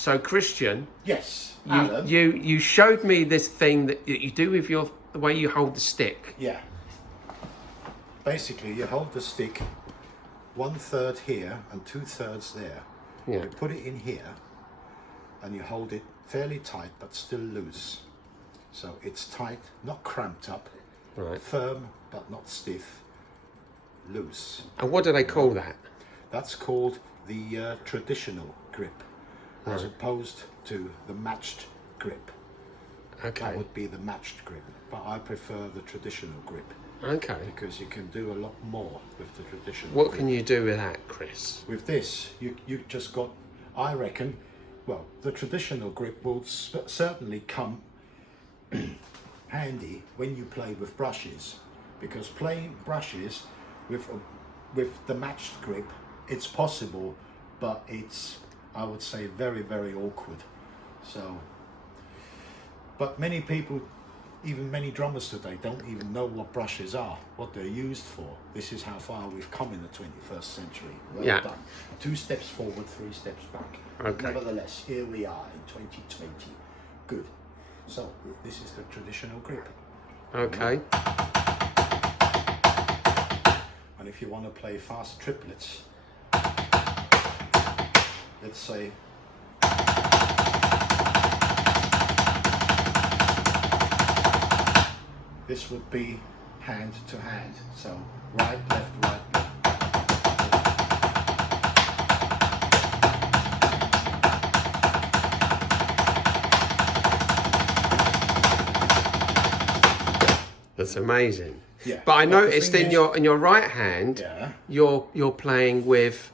So Christian, Yes, Alan. you showed me this thing that you do with the way you hold the stick. Yeah. Basically, you hold the stick 1/3 here and 2/3 there. Yeah. You put it in here and you hold it fairly tight but still loose. So it's tight, not cramped up, Right. firm but not stiff, loose. And what do they call that? That's called the traditional grip, as opposed to the matched grip. Okay. That would be the matched grip, but I prefer the traditional grip Okay. because you can do a lot more with the traditional What grip. can you do with that, Chris? With this, you just got, I reckon, well, the traditional grip will certainly come handy when you play with brushes, because playing brushes with the matched grip, it's possible, but it's, I would say, very, very awkward. So, but many people, even many drummers today, don't even know what brushes are, what they're used for. This is how far we've come in the 21st century. Well Yeah. done. 2 steps forward, 3 steps back. Okay. Nevertheless, here we are in 2020. Good. So, this is the traditional grip. Okay. And if you want to play fast triplets, let's say, this would be hand to hand. So right, left, right, left. That's amazing. Yeah. But I the noticed thing in is- your right hand, Yeah. you're playing with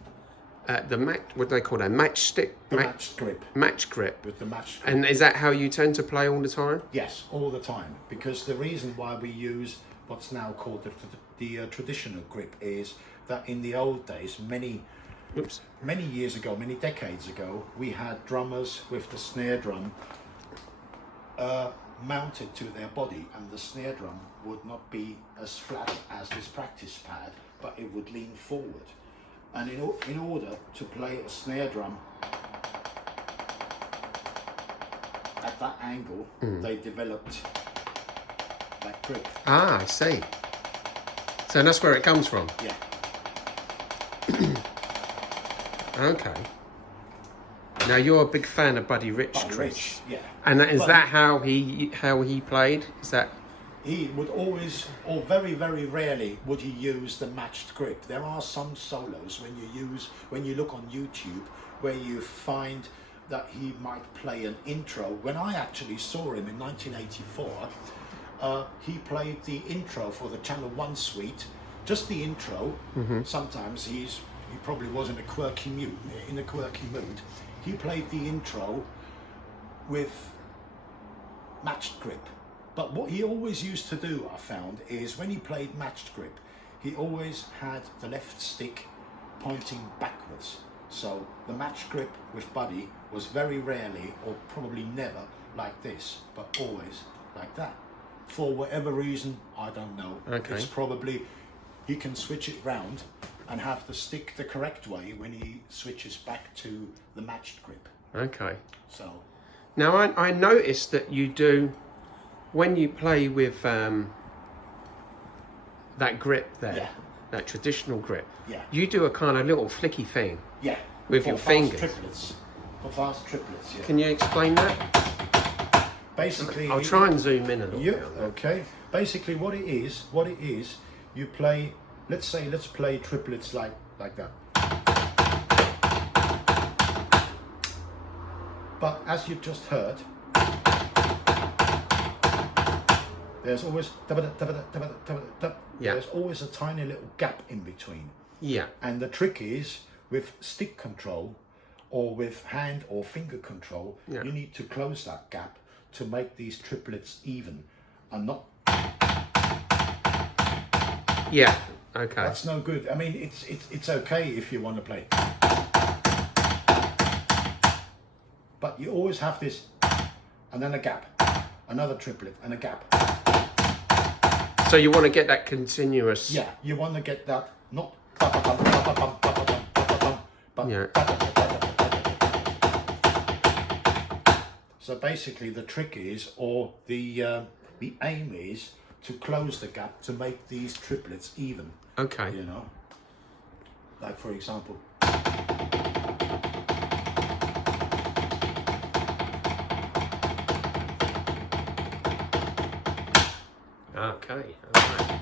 the match. What do they call that? Matchstick. The matched grip. Match grip. With the matched grip. And is that how you tend to play all the time? Yes, all the time. Because the reason why we use what's now called the traditional grip is that in the old days, many years ago, many decades ago, we had drummers with the snare drum mounted to their body, and the snare drum would not be as flat as this practice pad, but it would lean forward. And in order to play a snare drum at that angle, they developed that grip. Ah, I see. So that's where it comes from. Yeah. Okay. Now you're a big fan of Buddy Rich, Buddy Chris. Rich, yeah. And is But that how he played? Is that? he would always, or very, very rarely, would he use the matched grip. There are some solos when you look on YouTube, where you find that he might play an intro. When I actually saw him in 1984, he played the intro for the Channel 1 suite, just the intro. Sometimes he probably was in a quirky mood. He played the intro with matched grip. But what he always used to do, I found, is when he played matched grip, he always had the left stick pointing backwards. So the matched grip with Buddy was very rarely, or probably never, like this, but always like that. For whatever reason, I don't know. Okay. It's probably, he can switch it round and have the stick the correct way when he switches back to the matched grip. Okay. So, Now I noticed that you do, when you play with that grip there, Yeah. that traditional grip, Yeah. you do a kind of little flicky thing. yeah. With for your fast fingers. Triplets. For fast triplets, yeah. Can you explain that? Basically, I'll try and zoom in a little Yeah, bit. on that. okay. Basically, what it is, you play. Let's play triplets like that. But as you've just heard, there's always Yeah. there's always a tiny little gap in between. Yeah. And the trick is, with stick control or with hand or finger control, Yeah. you need to close that gap to make these triplets even and not. Yeah. Okay. That's no good. I mean, it's okay if you want to play, but you always have this, and then a gap, another triplet, and a gap. So you want to get that continuous. Yeah, you want to get that, not. But Yeah. So basically the trick is, or the aim is, to close the gap to make these triplets even. Okay. You know, like for example. Okay. All right.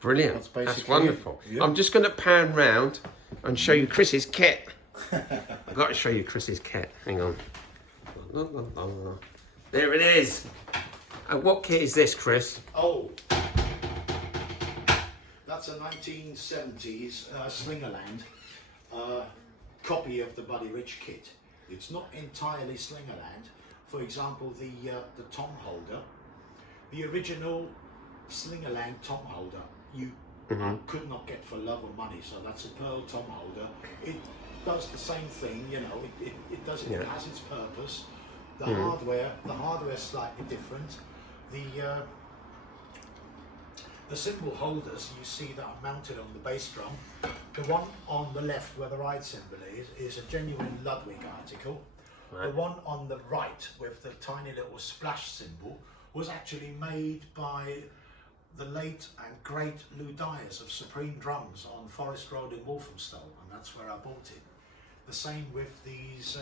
Brilliant. That's That's basically wonderful. it. Yeah. I'm just going to pan round and show you Chris's kit. I've got to show you Chris's kit. Hang on. There it is. What kit is this, Chris? Oh, that's a 1970s Slingerland copy of the Buddy Rich kit. It's not entirely Slingerland. For example, the tom holder, the original Slingerland tom holder, you could not get for love or money. So that's a pearl tom holder. It does the same thing, you know. It does. It has its purpose. The hardware is slightly different. The cymbal holders you see that are mounted on the bass drum, the one on the left where the right cymbal is a genuine Ludwig article. Right. The one on the right with the tiny little splash cymbal was actually made by the late and great Lou Dyers of Supreme Drums on Forest Road in Walthamstow, and that's where I bought it. The same with these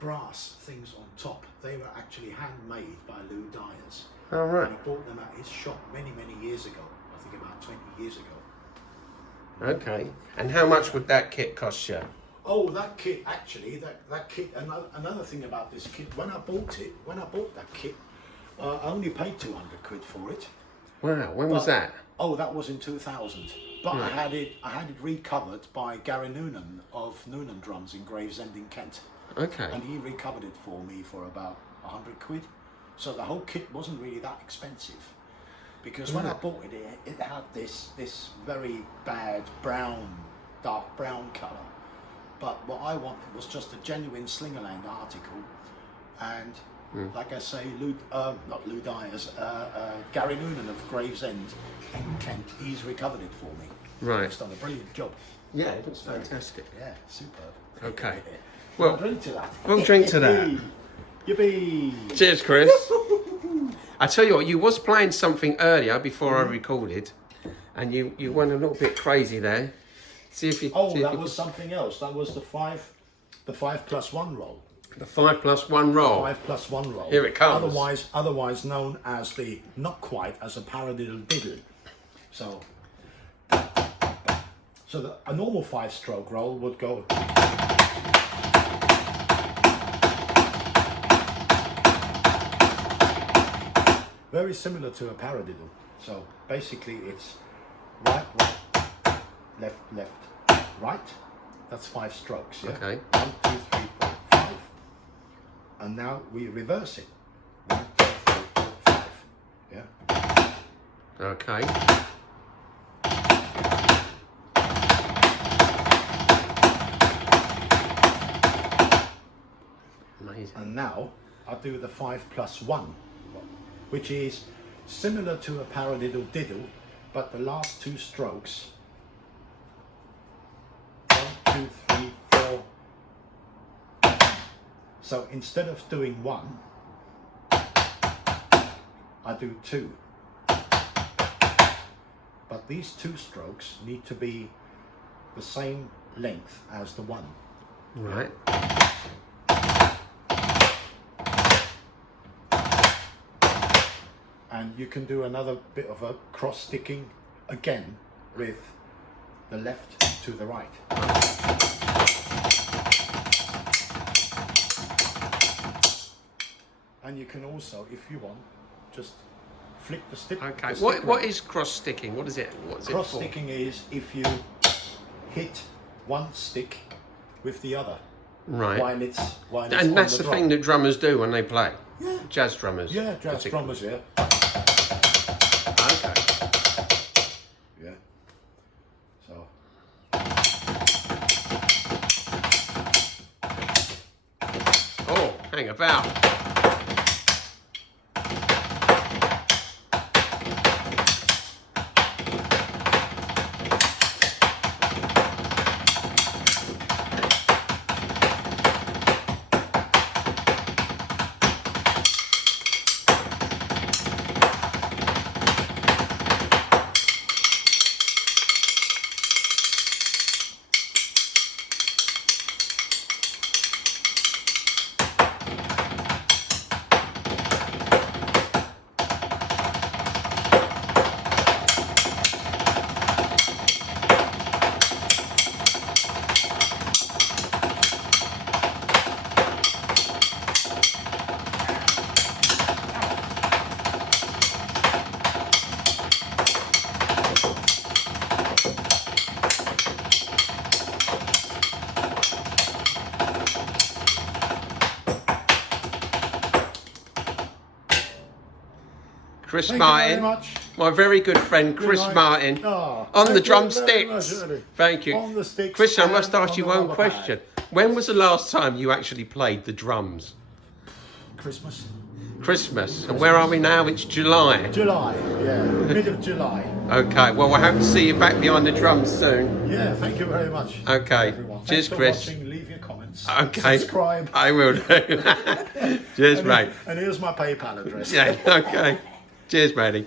brass things on top. They were actually handmade by Lou Dyers. Oh, right. And I bought them at his shop many years ago. I think about 20 years ago. Okay. And how much would that kit cost you? Oh, that kit, actually, that kit, another thing about this kit, when I bought that kit, I only paid 200 quid for it. Wow, when was that? Oh, that was in 2000. But I had it recovered by Gary Noonan of Noonan Drums in Gravesend in Kent. Okay. And he recovered it for me for about 100 quid. So the whole kit wasn't really that expensive. Because when I bought it, it had this very bad dark brown colour. But what I wanted was just a genuine Slingerland article. And like I say, not Lou Dyers, Gary Noonan of Gravesend in Kent, he's recovered it for me. Right. He's done a brilliant job. Yeah, it looks fantastic. Yeah, superb. Okay. Well, Well, drink to that. we'll drink to that. Yippee! Cheers, Chris. I tell you what, you was playing something earlier before I recorded, and you went a little bit crazy there. See if you. Oh, see if that you was something else. That was the 5+1 roll. the 5+1 roll. 5+1 roll. Here it comes. Otherwise known as the not quite as a paradiddle diddle. So a normal 5-stroke roll would go. Very similar to a paradiddle. So basically it's right, left, right. That's 5 strokes. Yeah? Okay. 1, 2, 3, 4, 5. And now we reverse it. 1, 2, 3, 4, 5. Yeah. Okay. Amazing. And now I'll do the 5+1, which is similar to a paradiddle diddle, but the last 2 strokes. 1, 2, 3, 4. So instead of doing 1, I do 2. But these 2 strokes need to be the same length as the 1. Right. And you can do another bit of a cross sticking again with the left to the right. And you can also, if you want, just flick the stick. Okay. The stick What around. is cross sticking? What is it? What's Cross it for? sticking is if you hit one stick with the other Right. while it's And that's on the the thing drum. that drummers do when they play. Yeah. Jazz drummers. Yeah, jazz particularly. drummers, yeah. Okay. Yeah. So. hang about. Chris Thank you very Martin, much. my very good friend Chris night. Martin, Oh, on the thank you very drumsticks. much, really. Thank you. On the sticks Chris, I must and ask on you the one rubber question. When was the last time you actually played the drums? Christmas. Christmas. And where are we now? It's July. July, yeah, mid of July. Okay, well, I hope to see you back behind the drums soon. Yeah, thank you very much. Okay. Everyone. Cheers, Thanks for Chris. watching. Leave your comments. Okay. Subscribe. I will do. Cheers, mate. And here's my PayPal address. Yeah, okay. Cheers, matey.